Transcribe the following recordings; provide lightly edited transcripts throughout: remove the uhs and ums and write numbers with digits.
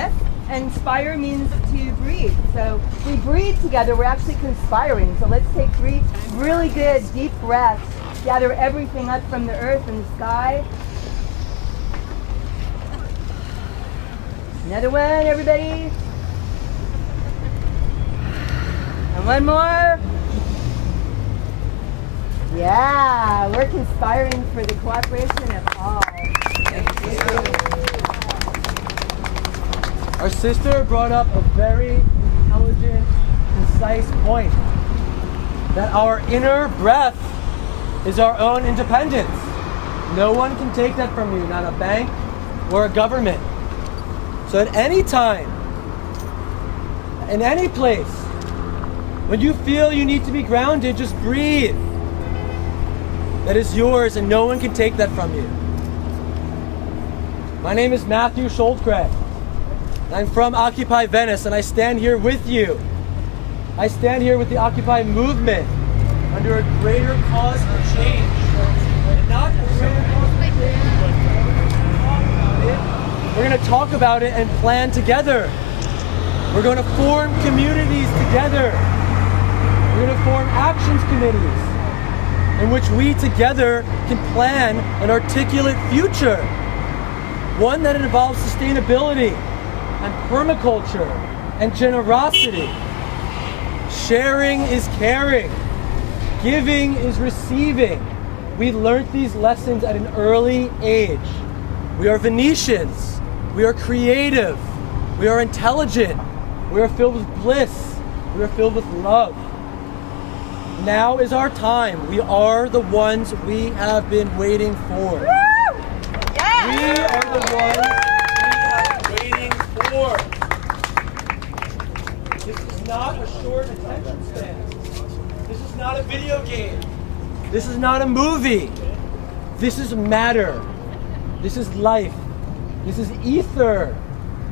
bliss, and inspire means to breathe. So we breathe together, we're actually conspiring. So let's take 3 really good deep breaths, gather everything up from the earth and the sky. Another one, everybody. And one more. Yeah, we're conspiring for the cooperation of all. Our sister brought up a very intelligent, concise point. That our inner breath is our own independence. No one can take that from you, not a bank or a government. So at any time, in any place, when you feel you need to be grounded, just breathe. That is yours and no one can take that from you. My name is Matthew Schuldkreg. I'm from Occupy Venice and I stand here with you. I stand here with the Occupy movement under a greater cause of change. And not a greater cause of change, we're going to talk about it and plan together. We're going to form communities together. We're going to form actions committees in which we together can plan an articulate future. One that involves sustainability and permaculture and generosity. Sharing is caring. Giving is receiving. We learned these lessons at an early age. We are Venetians. We are creative. We are intelligent. We are filled with bliss. We are filled with love. Now is our time. We are the ones we have been waiting for. Woo! Yeah! We are the ones we have been waiting for. This is not a short attention span. This is not a video game. This is not a movie. This is matter. This is life. This is ether.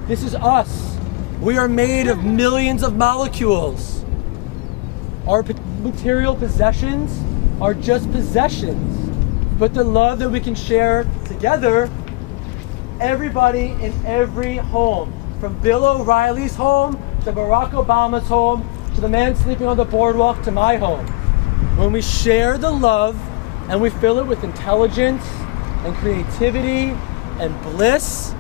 This is us. We are made of millions of molecules. Our material possessions are just possessions. But the love that we can share together, everybody in every home, from Bill O'Reilly's home to Barack Obama's home to the man sleeping on the boardwalk to my home. When we share the love and we fill it with intelligence and creativity and bliss,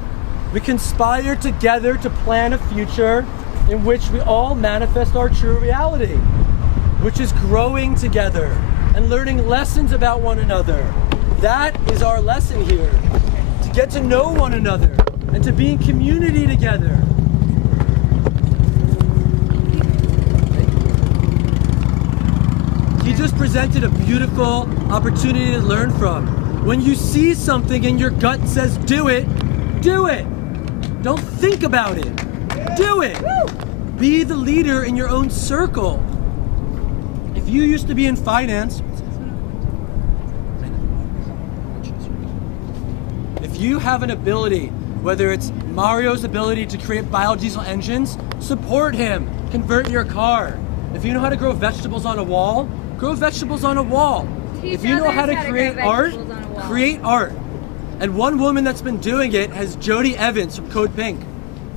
we conspire together to plan a future in which we all manifest our true reality, which is growing together and learning lessons about one another. That is our lesson here, to get to know one another and to be in community together. He just presented a beautiful opportunity to learn from. When you see something and your gut says do it, do it. Don't think about it. Do it. Be the leader in your own circle. If you used to be in finance, if you have an ability, whether it's Mario's ability to create biodiesel engines, support him. Convert your car. If you know how to grow vegetables on a wall, grow vegetables on a wall. If you know how to create art, create art. And one woman that's been doing it is Jody Evans from Code Pink.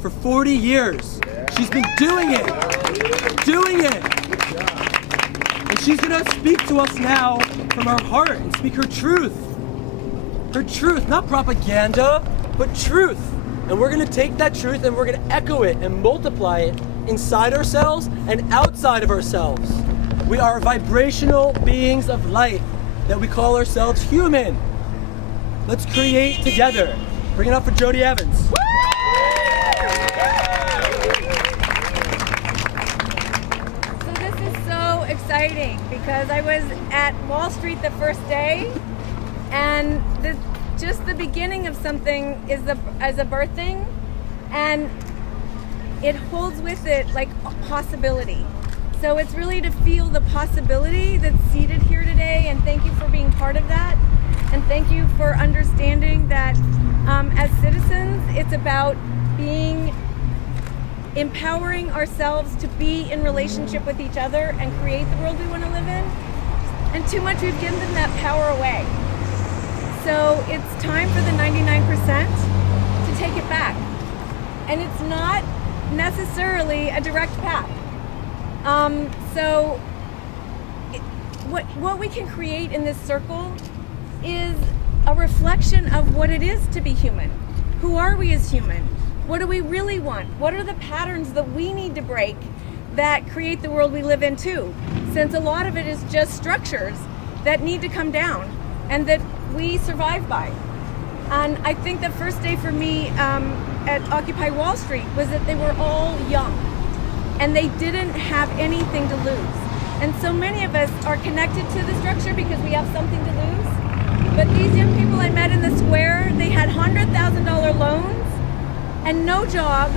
For 40 years. She's been doing it. And she's gonna speak to us now from her heart and speak her truth. Her truth, not propaganda, but truth. And we're gonna take that truth and we're gonna echo it and multiply it inside ourselves and outside of ourselves. We are vibrational beings of light that we call ourselves human. Let's create together. Bring it up for Jody Evans. So this is so exciting because I was at Wall Street the first day, and just the beginning of something is a birthing, and it holds with it like a possibility. So it's really to feel the possibility that's seated here today, and thank you for being part of that. And thank you for understanding that as citizens, it's about empowering ourselves to be in relationship with each other and create the world we want to live in. And too much we've given that power away. So it's time for the 99% to take it back and it's not necessarily a direct path. So what we can create in this circle is a reflection of what it is to be human. Who are we as human? What do we really want? What are the patterns that we need to break that create the world we live in too? Since a lot of it is just structures that need to come down and that we survive by. And I think the first day for me at Occupy Wall Street was that they were all young and they didn't have anything to lose. And so many of us are connected to the structure because we have something to lose. But these young people I met in the square, they had $100,000 loans and no job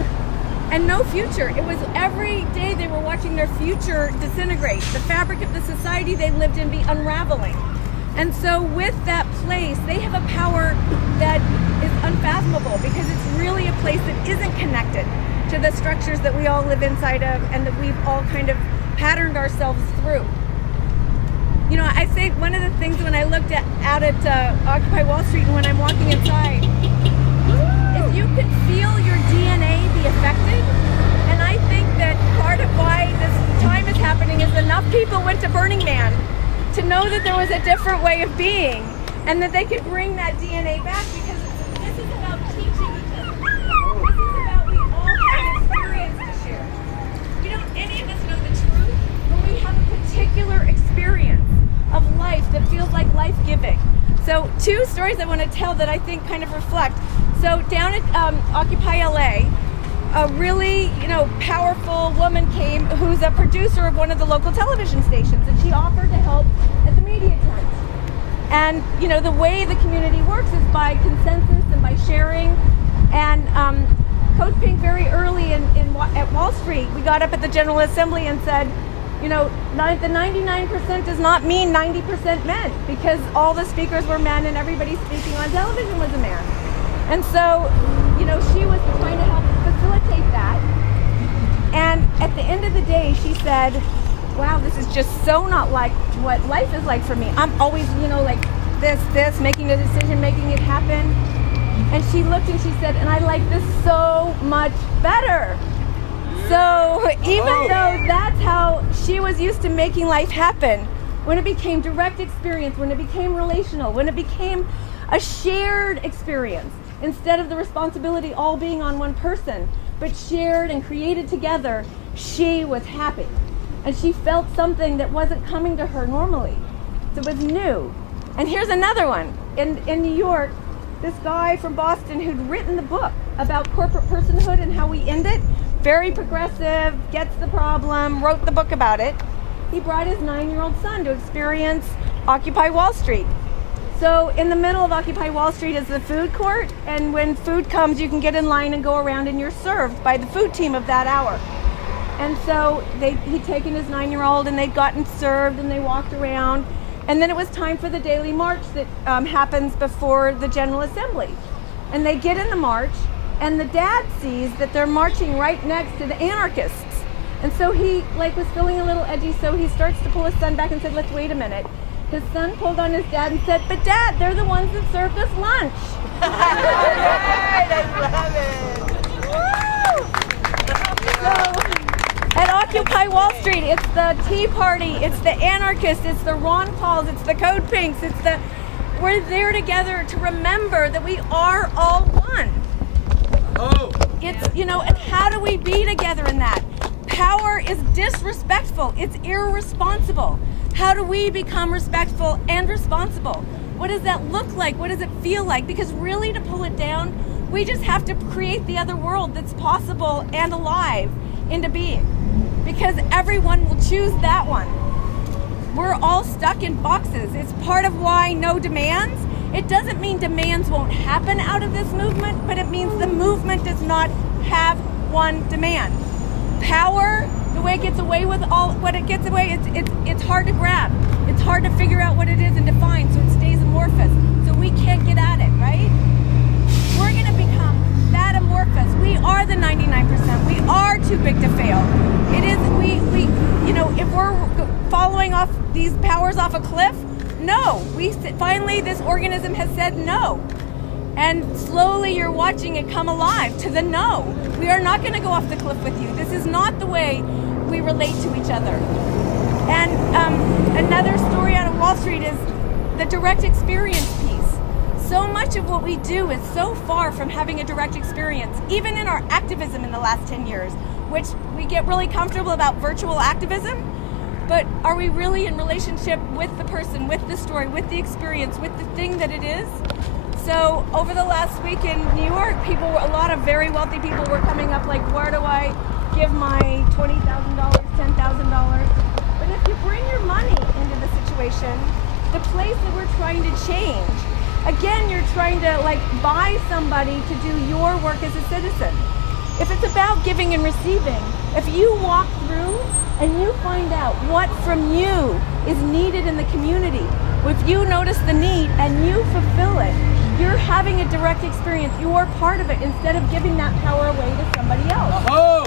and no future. It was every day they were watching their future disintegrate. The fabric of the society they lived in be unraveling. And so with that place, they have a power that is unfathomable because it's really a place that isn't connected to the structures that we all live inside of and that we've all kind of patterned ourselves through. You know, I say one of the things when I looked out at Occupy Wall Street and when I'm walking inside, is you can feel your DNA be affected. And I think that part of why this time is happening is enough people went to Burning Man to know that there was a different way of being and that they could bring that DNA back, because this is about teaching each other. This is about we all have an experience to share. We don't any of us know the truth, but we have a particular experience of life that feels like life-giving. So 2 stories I want to tell that I think kind of reflect. So down at Occupy LA, a really, powerful woman came who's a producer of one of the local television stations, and she offered to help at the media tent. And, the way the community works is by consensus and by sharing. And Code Pink very early at Wall Street, we got up at the General Assembly and said, the 99% does not mean 90% men, because all the speakers were men and everybody speaking on television was a man. And so, she was trying to help facilitate that. And at the end of the day, she said, wow, this is just so not like what life is like for me. I'm always, like this, making a decision, making it happen. And she looked and she said, and I like this so much better. So even though that's how she was used to making life happen, when it became direct experience, when it became relational, when it became a shared experience, instead of the responsibility all being on one person, but shared and created together, she was happy. And she felt something that wasn't coming to her normally. So it was new. And here's another one. In New York, this guy from Boston who'd written the book about corporate personhood and how we end it, very progressive, gets the problem, wrote the book about it. He brought his 9-year-old son to experience Occupy Wall Street. So in the middle of Occupy Wall Street is the food court, and when food comes, you can get in line and go around and you're served by the food team of that hour. And so he'd taken his 9-year-old and they'd gotten served and they walked around. And then it was time for the daily march that happens before the General Assembly. And they get in the march, and the dad sees that they're marching right next to the anarchists. And so he was feeling a little edgy, so he starts to pull his son back and said, let's wait a minute. His son pulled on his dad and said, but Dad, they're the ones that served us lunch. So, at Occupy Wall Street, it's the Tea Party, it's the anarchists, it's the Ron Pauls, it's the Code Pinks, we're there together to remember that we are all one. And how do we be together in that? Power is disrespectful, it's irresponsible. How do we become respectful and responsible? What does that look like? What does it feel like? Because really, to pull it down, we just have to create the other world that's possible and alive into being. Because everyone will choose that one. We're all stuck in boxes. It's part of why no demands. It doesn't mean demands won't happen out of this movement, but it means the movement does not have one demand. Power, the way it gets away with what it gets away, it's hard to grab. It's hard to figure out what it is and define, so it stays amorphous. So we can't get at it, right? We're going to become that amorphous. We are the 99%. We are too big to fail. It is, if we're following off these powers off a cliff, no. Finally, this organism has said no. And slowly you're watching it come alive to the no. We are not going to go off the cliff with you. This is not the way we relate to each other. And another story out of Wall Street is the direct experience piece. So much of what we do is so far from having a direct experience, even in our activism in the last 10 years, which we get really comfortable about virtual activism, but are we really in relationship with the person, with the story, with the experience, with the thing that it is? So over the last week in New York, a lot of very wealthy people were coming up like, where do I give my $20,000, $10,000? But if you bring your money into the situation, the place that we're trying to change, again, you're trying to like buy somebody to do your work as a citizen. If it's about giving and receiving, if you walk through and you find out what from you is needed in the community, if you notice the need and you fulfill it, you're having a direct experience. You are part of it instead of giving that power away to somebody else. Oh!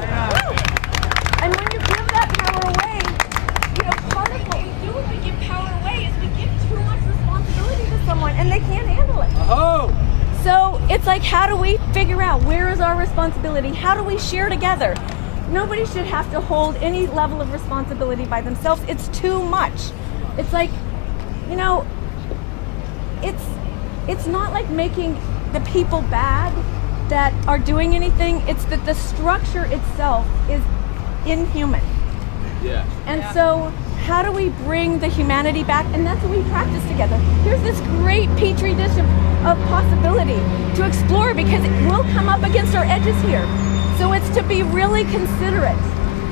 And when you give that power away, part of what we do when we give power away is we give too much responsibility to someone and they can't handle it. Oh! So it's like, how do we figure out where is our responsibility? How do we share together? Nobody should have to hold any level of responsibility by themselves. It's too much. It's like, it's not like making the people bad that are doing anything. It's that the structure itself is inhuman. Yeah. And so how do we bring the humanity back? And that's what we practice together. Here's this great petri dish of possibility to explore, because it will come up against our edges here. So it's to be really considerate,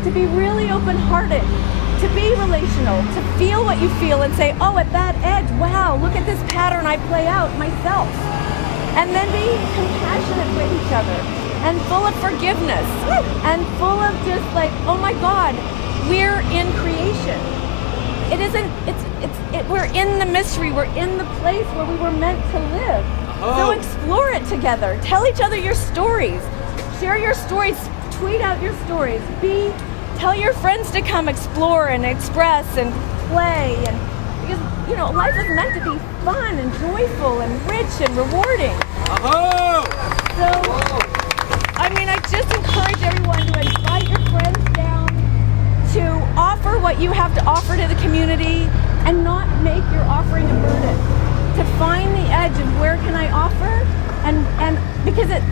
to be really open-hearted, to be relational, to feel what you feel and say, oh, at that edge, wow, look at this pattern I play out myself. And then be compassionate with each other and full of forgiveness and full of just like, oh my God, we're in creation. It isn't, we're in the mystery, we're in the place where we were meant to live. So explore it together. Tell each other your stories. Share your stories, tweet out your stories. Tell your friends to come explore and express and play, and because life is meant to be fun and joyful and rich and rewarding. So I just encourage everyone to invite your friends down, to offer what you have to offer to the community and not make your offering a burden. To find the edge of where can I offer, and because it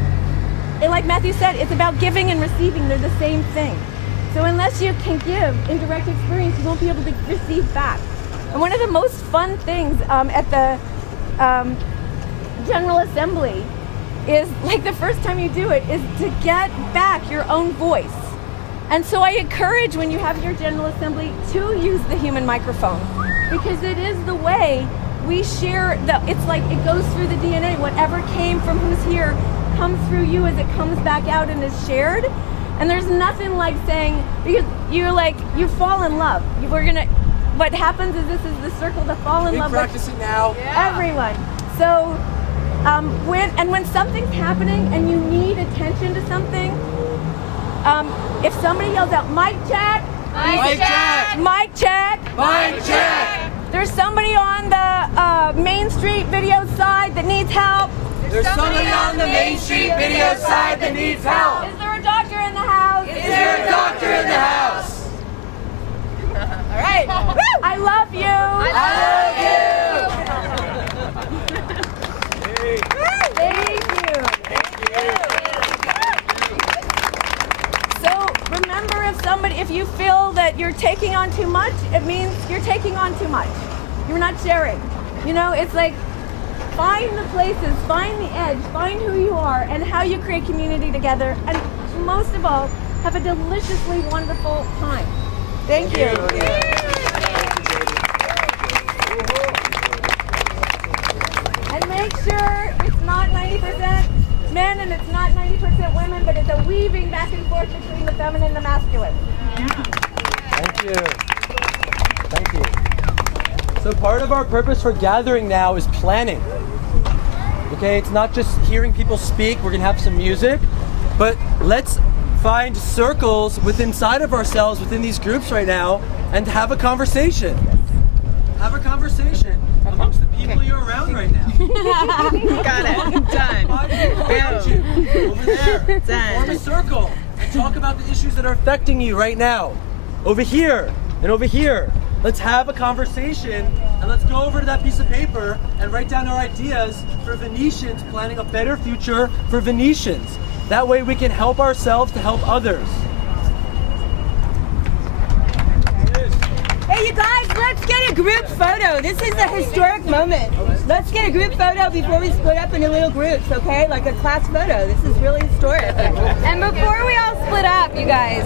like Matthew said, it's about giving and receiving. They're the same thing. So unless you can give in direct experience, you won't be able to receive back. And one of the most fun things at the General Assembly is, like, the first time you do it is to get back your own voice. And so I encourage, when you have your General Assembly, to use the human microphone, because it is the way we share. It's like it goes through the DNA. Whatever came from who's here comes through you as it comes back out and is shared. And there's nothing like saying, because you fall in love. What happens is, this is the circle to fall in love with. Practice it now. Everyone. So when something's happening and you need attention to something, if somebody yells out, mic check, Mic check. mic check, Mic check. there's somebody on the Main Street video side that needs help. There's somebody on the Main Street video side that needs help. Is there a doctor in the house? Is there a doctor in the house? All right. I love you. Thank you. So remember, if you feel that you're taking on too much, it means you're taking on too much. You're not sharing. It's like, find the places, find the edge, find who you are and how you create community together, and most of all, have a deliciously wonderful time. Thank you. And make sure it's not 90% men and it's not 90% women, but it's a weaving back and forth between the feminine and the masculine. Thank you. Thank you. So part of our purpose for gathering now is planning. Okay, it's not just hearing people speak. We're gonna have some music, but let's find circles inside of ourselves within these groups right now and have a conversation. Have a conversation amongst the people you're around right now. Got it. Done. 5 people around you. Over there. Done. Form a circle and talk about the issues that are affecting you right now. Over here and over here. Let's have a conversation and let's go over to that piece of paper and write down our ideas for Venetians planning a better future for Venetians. That way we can help ourselves to help others. Hey, you guys, let's get a group photo. This is a historic moment. Let's get a group photo before we split up into little groups, okay? Like a class photo. This is really historic. And before we all split up, you guys,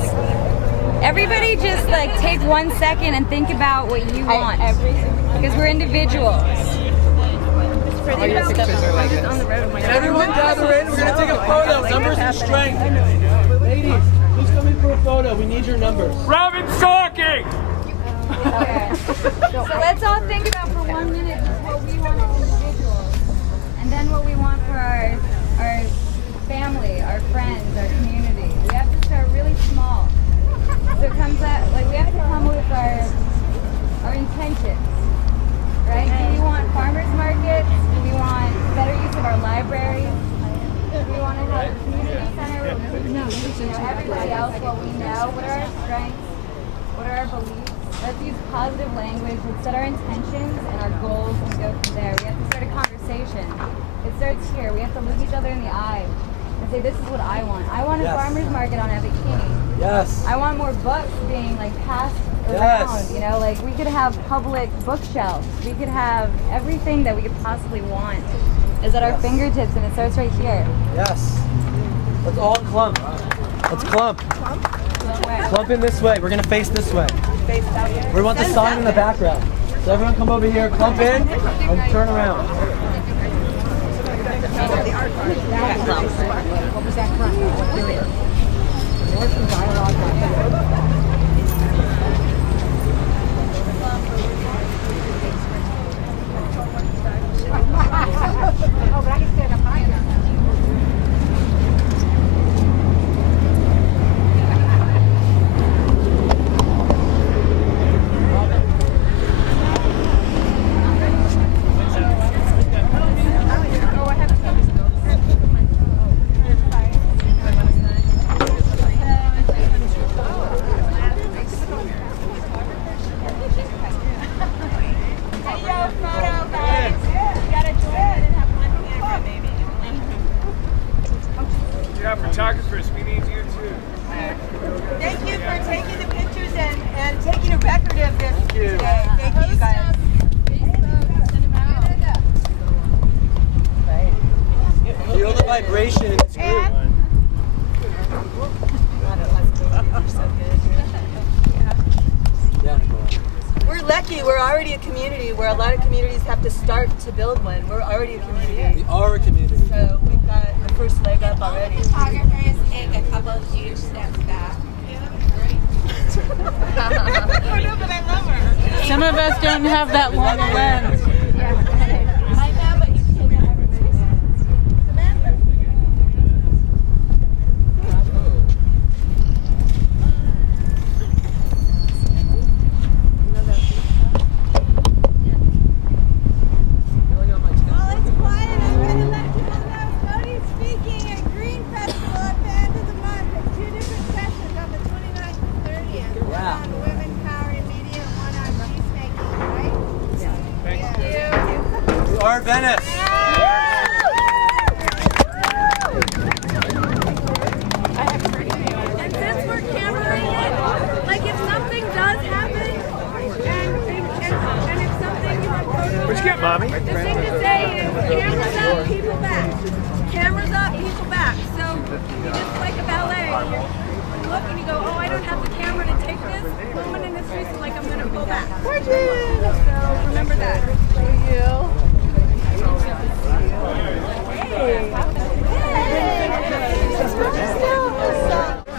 everybody just like take 1 second and think about what you want. Because we're individuals. Can everyone gather in? We're going to take a photo. Numbers and strength. Ladies, please come in for a photo. We need your numbers. Robin's talking! Okay. So let's all think about for 1 minute just what we want as individuals. And then what we want for our family, our friends, our community. We have to start really small. So it comes out, like we have to come with our intentions. Right? Do we want farmers markets? Do we want better use of our libraries? Do we want to have a community center where we know everybody else what we know? What are our strengths? What are our beliefs? Let's use positive language. Let's set our intentions and our goals and go from there. We have to start a conversation. It starts here. We have to look each other in the eye and say, this is what I want. I want a farmer's market on every bikini. Yes. I want more books being like passed around, Yes. you know, like we could have public bookshelves. We could have everything that we could possibly want is at our fingertips, and it starts right here. Yes. Let's all clump. Let's clump. Clump in this way. We're going to face this way. We want the sign in the background. So everyone come over here, clump in, and turn around. Photographers, we need you too. Thank you for taking the pictures and taking a record of this today. Thank you, you guys. Feel the vibration in this group. Yeah, Nicole. We're lucky. We're already a community where a lot of communities have to start to build one. We're already a community. We are a community. So we've got the first leg up already. Photographers take a couple of huge steps back. Some of us don't have that long lens. I know, but you take it every Well, it's quiet. I'm going to let people know Jody's speaking at Green Festival at the end of the month. It's 2 different sessions on the 29th and 30th. Wow. One on women power and media and one on peacemaking, right? Thank you. We are Venice. And since we're cameraing it, like if something does happen, and if something you want photos, Where'd you get, Mommy? the thing to say is cameras up, people back. Cameras up, people back. So you just like a ballet. You look and you go, oh, I don't have the camera to take this moment in the street, so like I'm gonna pull back. So remember that.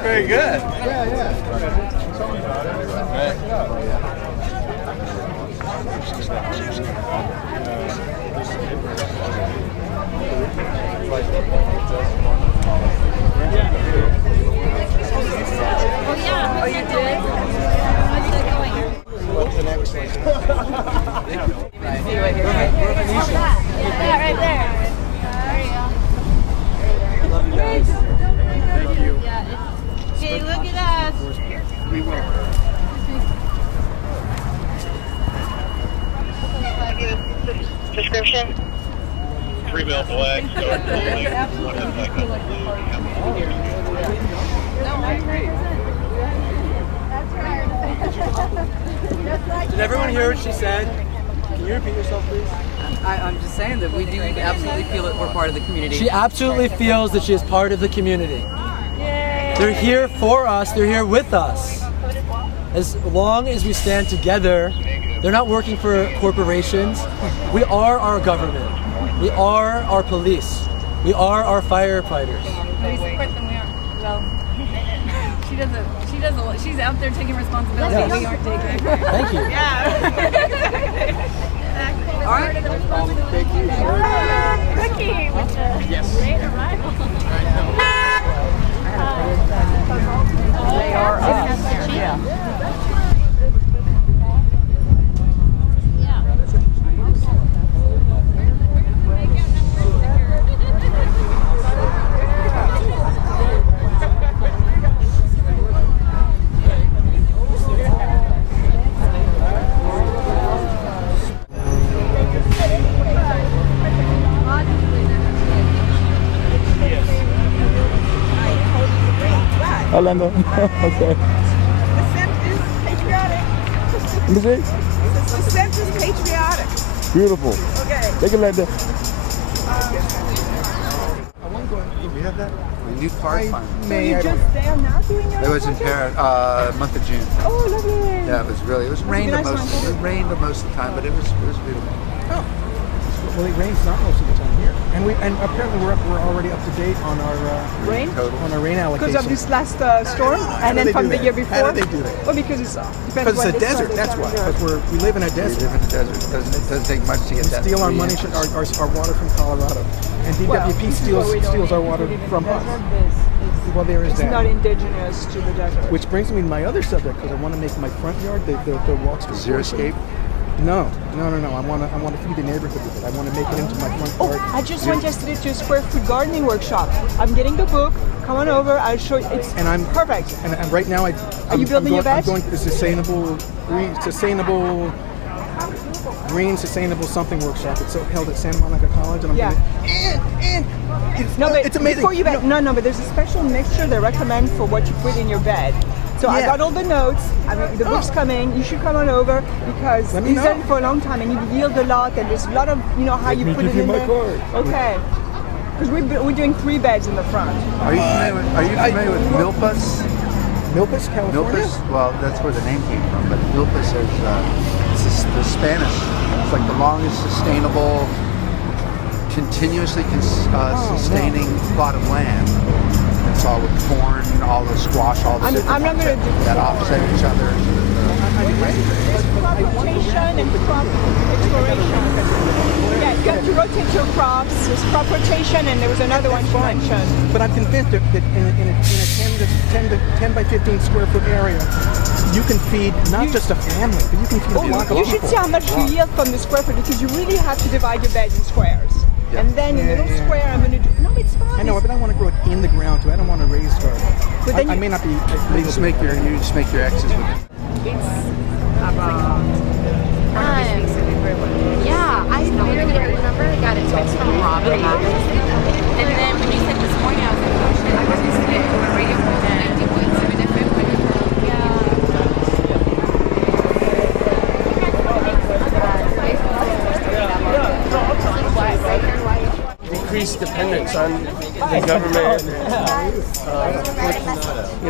Very good. We're We will. Description? 3 mil black, dark clothing, one effect on the blue, Did everyone hear what she said? Can you repeat yourself, please? I'm just saying that we do absolutely feel that we're part of the community. She absolutely feels that she is part of the community. They're here for us, they're here with us. As long as we stand together, they're not working for corporations. We are our government. We are our police. We are our firefighters. We support them. We are. Well, she doesn't. She's out there taking responsibility. Yes. We aren't taking. Thank you. All right. Ricky with the late arrival. They are us. Yeah. Orlando. Okay. The scent is patriotic. Let me see. The scent is patriotic. Beautiful. Okay. Take it like that. We have that? New car fund. So you're just there now doing your It was in Paris, month of June. Oh, lovely. Yeah, it was rained the most. It rained the most of the time, but it was beautiful. Oh. Well, it rains not most of the time here, and apparently we're already up to date on our Rain? on our rain allocation. Because of this last storm, and then from the year before. How did they do that? Well, because it's Because it's a desert. That's why. Because we live in a desert. We live in a desert. It doesn't take much to get We that. steal our money, our water from Colorado, and DWP steals our water from us. Well, there is It's that. not indigenous to the desert. Which brings me to my other subject, because I want to make my front yard the walks. Zero escape? No. I want to feed the neighborhood with it. I want to make it into my front yard. I just went yesterday to a square foot gardening workshop. I'm getting the book. Come on over. I'll show you. It's perfect. And right now, Are you building your bed? I'm going to the sustainable something workshop. It's held at Santa Monica College, and I'm going to. It's amazing. Before you bet, but there's a special mixture they recommend for what you put in your bed. So I got all the notes. I mean, the book's coming. You should come on over because he's done it for a long time and you yield a lot. And there's a lot of how you put it in there. Okay. Because we're doing 3 beds in the front. Are you familiar with Milpas? Milpas, California? Milpas, well, that's where the name came from. But Milpas is the Spanish. It's like the longest sustainable, continuously sustaining plot of land. It's all with corn, all the squash, all the I'm not going to do that offset each other. Crop rotation and crop exploration. Yeah, you have to rotate your crops. There's crop rotation, and there was another one you mentioned. But I'm convinced that in a 10 by 15 square foot area, you can feed not just a family, but you can feed a block of people. You should see how much you yield from the square foot because you really have to divide your bed in squares. Yeah. And then in the little square, I'm going to do. No, it's fine. I know, but I want to grow it in the ground too. I don't want to raise garden. But then I may not be legal. You just make your X's with it. It's yeah, I literally remember I got a text from Robin, and then when you said this morning, I was like, oh shit, I was listening to a radio program 90.7 FM. Decrease dependence on the government.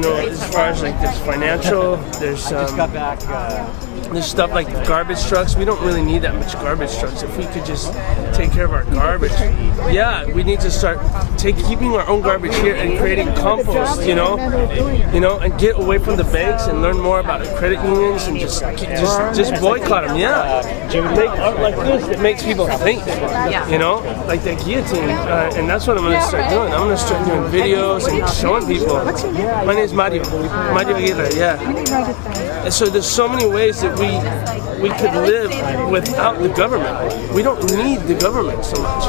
As far as like there's financial, there's there's stuff like garbage trucks. We don't really need that much garbage trucks. If we could just take care of our garbage, we need to start keeping our own garbage here and creating compost. And get away from the banks and learn more about credit unions and just boycott them. Yeah, make art like this that makes people think. Like that guillotine, and that's what I'm going to start doing. I'm going to start doing videos and showing people. My name is Mario Aguirre. Yeah. And so there's so many ways that that we could live without the government. We don't need the government so much.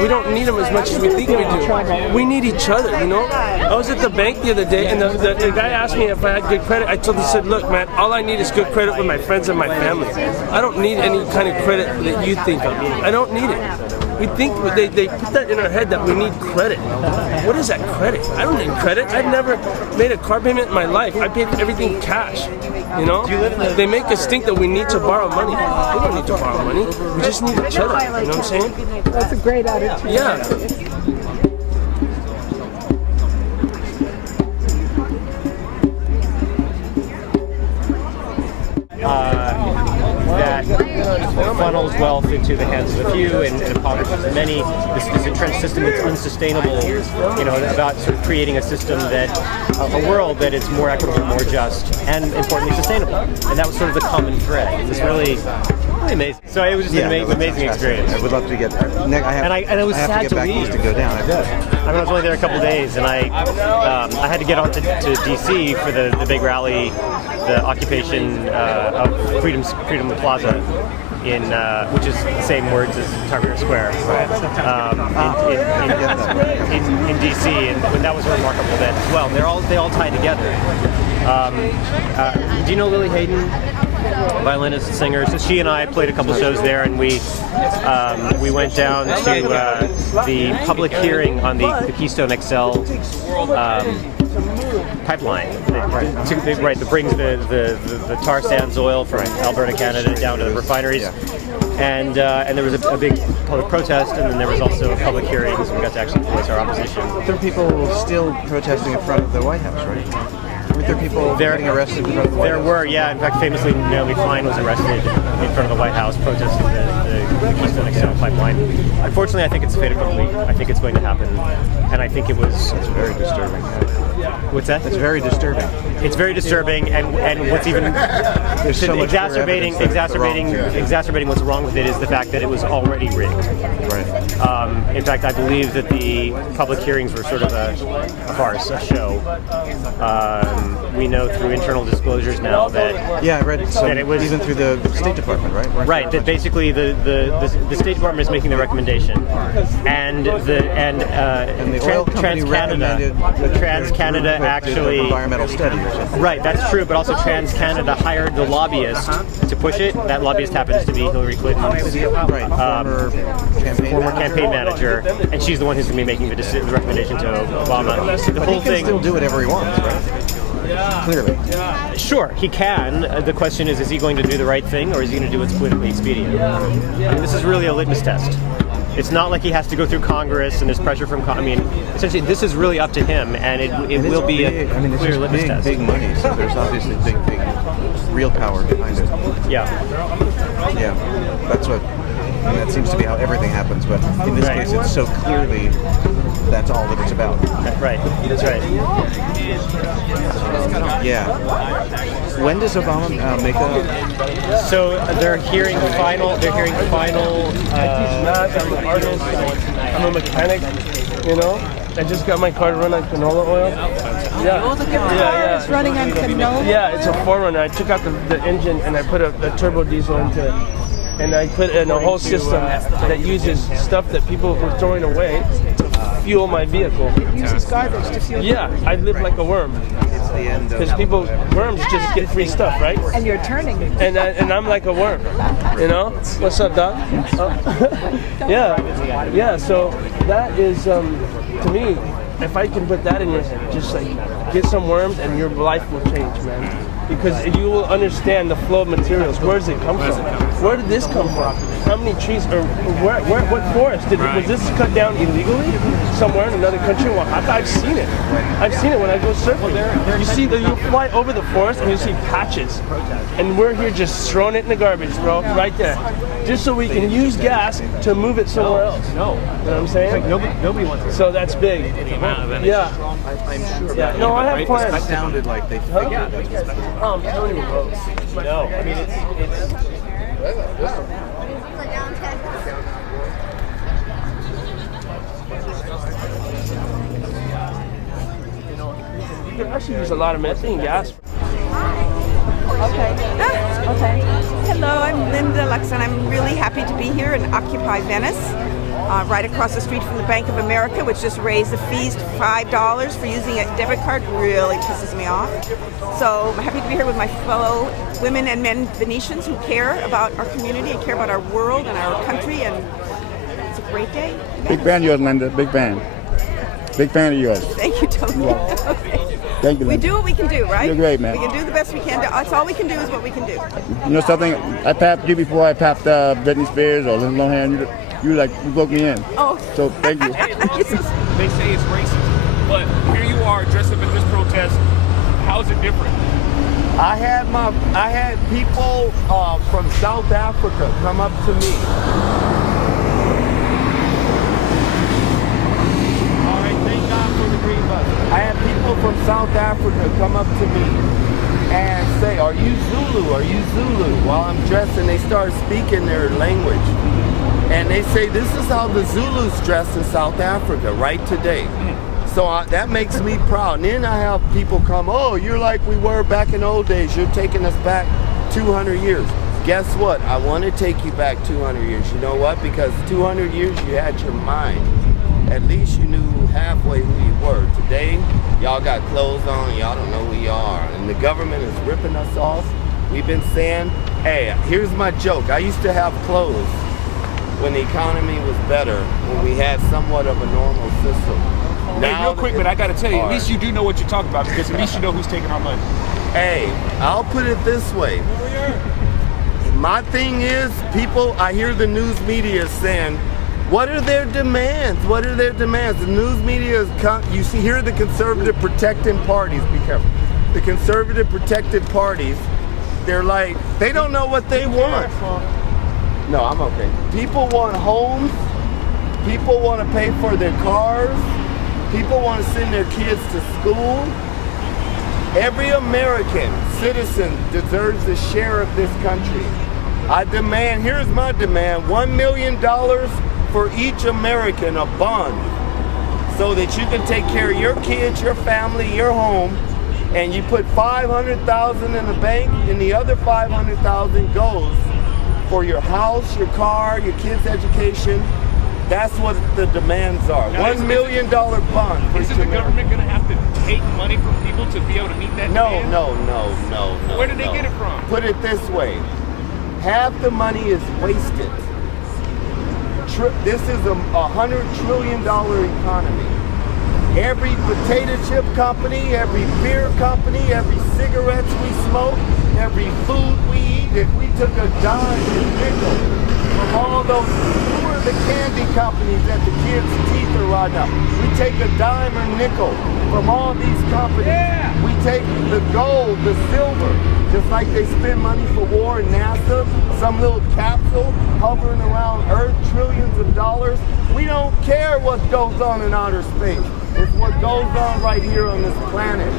We don't need them as much as we think we do. We need each other, you know? I was at the bank the other day, and the guy asked me if I had good credit. I told him, said, look, man, all I need is good credit with my friends and my family. I don't need any kind of credit that you think of. I don't need it. We think they put that in our head that we need credit. What is that credit? I don't need credit. I've never made a car payment in my life. I paid for everything cash. You know? They make us think that we need to borrow money. We don't need to borrow money. We just need each other. You know what I'm saying? That's a great attitude. Yeah. That funnels wealth into the hands of a few and impoverishes the many. This is a entrenched system that's unsustainable. You know, about sort of creating a system that, a world that is more equitable, more just, and importantly sustainable. And that was sort of the common thread. It was really amazing. So it was just an amazing experience. I would love to get. And it was sad to leave. To go down. I was only there a couple days, and I had to get on to DC for the big rally, the occupation of Freedom Plaza, which is the same words as Tahrir Square, in DC, and that was a remarkable event as well. They all tie together. Do you know Lily Hayden? Violinist, singer. So she and I played a couple shows there, and we went down to the public hearing on the Keystone XL pipeline. That brings the tar sands oil from Alberta, Canada, down to the refineries. And there was a big public protest, and then there was also a public hearing, so we got to actually voice our opposition. There are people still protesting in front of the White House, right? Weren't there people getting arrested in front of the White House? There were, yeah. In fact, famously, Naomi Klein was arrested in front of the White House protesting the Keystone XL pipeline. Unfortunately, I think it's fait accompli. I think it's going to happen, and I think it was. It's very disturbing. What's that? It's very disturbing. It's very disturbing, and what's even exacerbating what's wrong with it is the fact that it was already rigged. Right. In fact, I believe that the public hearings were sort of a farce, a show. We know through internal disclosures now that I read that it was even through the State Department, right? Right. That basically the State Department is making the recommendation, and the oil company recommended TransCanada actually environmental study or something. Right. That's true. But also TransCanada hired the lobbyist to push it. That lobbyist happens to be Hillary Clinton's former campaign manager, and she's the one who's going to be making the recommendation to Obama. The whole thing. He can still do whatever he wants, right? Clearly. Sure, he can. The question is he going to do the right thing, or is he going to do what's politically expedient? I mean, this is really a litmus test. It's not like he has to go through Congress and there's pressure from. Essentially, this is really up to him, and it will be a clear litmus test. Big money, so there's obviously big real power behind it. Yeah. That's what. That seems to be how everything happens, but in this case, it's so clearly that's all that it's about. Right. That's right. Yeah. When does Obama make a? So they're hearing final. I'm an artist. I'm a mechanic. You know, I just got my car to run on canola oil. It's running on canola. Yeah, it's a 4Runner. I took out the engine and I put a turbo diesel into it. And I put in a whole system that uses stuff that people were throwing away to fuel my vehicle. It uses garbage to fuel. Yeah, I live like a worm. It's the end. Because worms just get free stuff, right? And you're turning. And I'm like a worm, you know? What's up, Doc? Yeah. So that is, to me, if I can put that in your head, just like get some worms and your life will change, man. Because you will understand the flow of materials. Where does it come from? Where did this come from? How many trees? Or what forest? Was this cut down illegally somewhere in another country? Well, I've seen it. I've seen it when I go surfing. You fly over the forest and you see patches. And we're here just throwing it in the garbage, bro, right there. Just so we can use gas to move it somewhere else. You know what I'm saying? Like nobody wants it. So that's big. Yeah. I'm sure. Yeah. No, I have plans. It sounded like they figured it. I'm telling you, bro. No, I mean it's. You can actually use a lot of methane gas. Okay. Okay. Hello, I'm Linda Lux, and I'm really happy to be here in Occupy Venice, right across the street from the Bank of America, which just raised the fees to $5 for using a debit card. Really pisses me off. So I'm happy to be here with my fellow women and men Venetians who care about our community and care about our world and our country, and it's a great day. Big fan of yours, Linda. Big fan. Big fan of yours. Thank you, Tony. Okay. Thank you, Linda. We do what we can do, right? You're great, man. We can do the best we can. That's all we can do is what we can do. You know something? I tapped you before I tapped Britney Spears or Lindsay Lohan. You broke me in. Oh. So thank you. They say it's racist, but here you are dressed up at this protest. How's it different? I had people from South Africa come up to me. All right, thank God for the green button. I had people from South Africa come up to me and say, "Are you Zulu? Are you Zulu?" While I'm dressed, and they start speaking their language. And they say, "This is how the Zulus dress in South Africa right today." So that makes me proud. And then I have people come, "Oh, you're like we were back in old days. You're taking us back 200 years. Guess what? I want to take you back 200 years. You know what? Because 200 years you had your mind. At least you knew halfway who you were. Today, y'all got clothes on, y'all don't know who you are. And the government is ripping us off. We've been saying, hey, here's my joke. I used to have clothes when the economy was better, when we had somewhat of a normal system. Hey, real quick, but I gotta tell you, at least you do know what you're talking about, because at least you know who's taking our money. Hey, I'll put it this way. My thing is, people, I hear the news media saying, what are their demands? What are their demands? The news media is, you see, here are the conservative protecting parties, be careful. The conservative protected parties, they're like, they don't know what they want. No, I'm okay. People want homes. People want to pay for their cars. People want to send their kids to school. Every American citizen deserves a share of this country. I demand, here's my demand, $1 million for each American, a bond, so that you can take care of your kids, your family, your home, and you put $500,000 in the bank, and the other $500,000 goes for your house, your car, your kids' education. That's what the demands are. Now, $1 million bond. Isn't the government going to have to take money from people to be able to meet that demand? No. Where did they get it from? Put it this way. Half the money is wasted. This is a $100 trillion economy. Every potato chip company, every beer company, every cigarettes we smoke, every food we eat, if we took a dime and nickel from all those, who are the candy companies that the kids' teeth are rotting up? We take a dime or nickel from all these companies. Yeah. We take the gold, the silver, just like they spend money for war and NASA, some little capsule hovering around Earth, trillions of dollars. We don't care what goes on in outer space. It's what goes on right here on this planet.